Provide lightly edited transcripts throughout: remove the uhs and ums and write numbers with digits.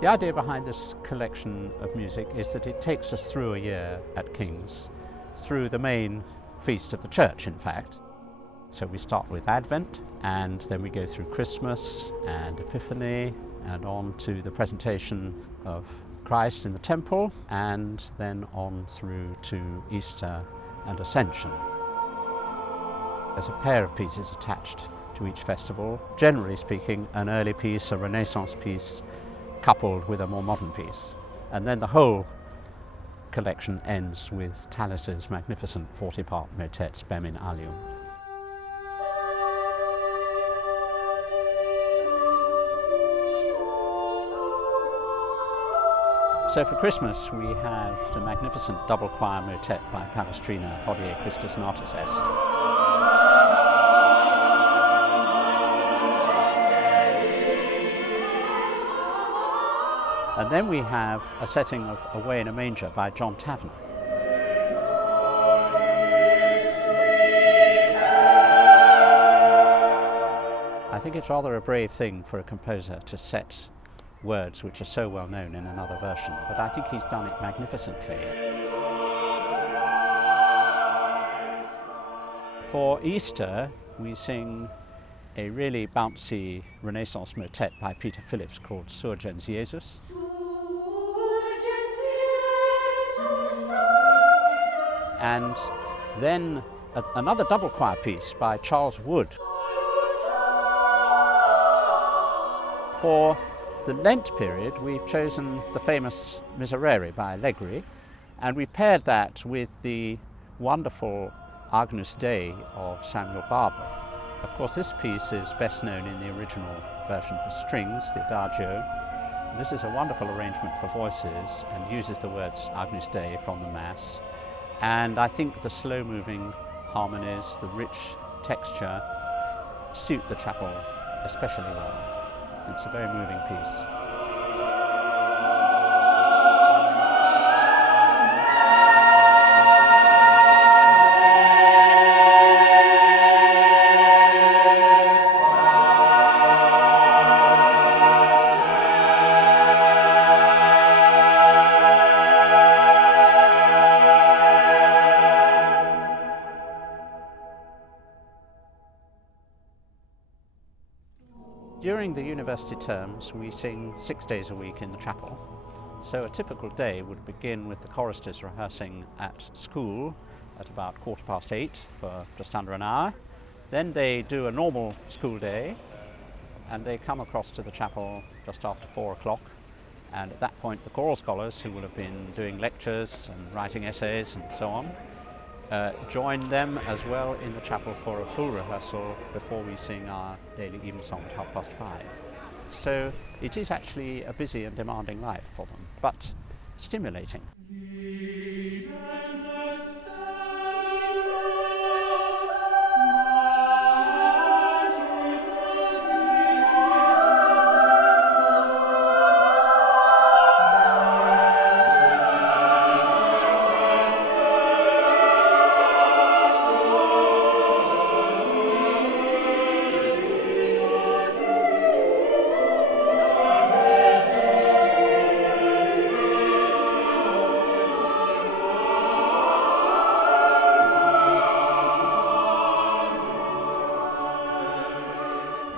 The idea behind this collection of music is that it takes us through a year at King's, through the main feast of the church, in fact. So we start with Advent, and then we go through Christmas and Epiphany, and on to the presentation of Christ in the temple, and then on through to Easter and Ascension. There's a pair of pieces attached to each festival. Generally speaking, an early piece, a Renaissance piece, coupled with a more modern piece. And then the whole collection ends with Tallis's magnificent 40-part motet Spem in Alium. So for Christmas we have the magnificent double choir motet by Palestrina, Hodie Christus Natus Est. And then we have a setting of Away in a Manger by John Tavener. I think it's rather a brave thing for a composer to set words which are so well known in another version, but I think he's done it magnificently. For Easter, we sing a really bouncy Renaissance motet by Peter Phillips called Surgens Jesus. And then another double choir piece by Charles Wood. For the Lent period, we've chosen the famous Miserere by Allegri, and we paired that with the wonderful Agnus Dei of Samuel Barber. Of course, this piece is best known in the original version for strings, the Adagio. This is a wonderful arrangement for voices and uses the words Agnus Dei from the Mass. And I think the slow-moving harmonies, the rich texture, suit the chapel especially well. It's a very moving piece. During the university terms, we sing 6 days a week in the chapel. So a typical day would begin with the choristers rehearsing at school at about 8:15 for just under an hour. Then they do a normal school day and they come across to the chapel just after 4 o'clock. And at that point, the choral scholars, who will have been doing lectures and writing essays and so on, join them as well in the chapel for a full rehearsal before we sing our daily evensong at 5:30. So it is actually a busy and demanding life for them, but stimulating.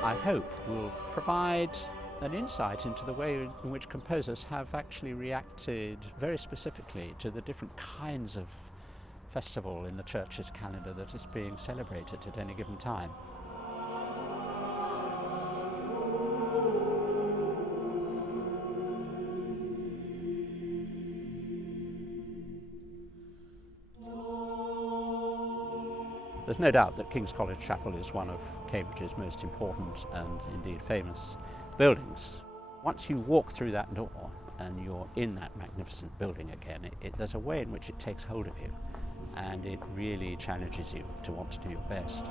I hope will provide an insight into the way in which composers have actually reacted very specifically to the different kinds of festival in the church's calendar that is being celebrated at any given time. There's no doubt that King's College Chapel is one of Cambridge's most important and indeed famous buildings. Once you walk through that door and you're in that magnificent building again, there's a way in which it takes hold of you and it really challenges you to want to do your best.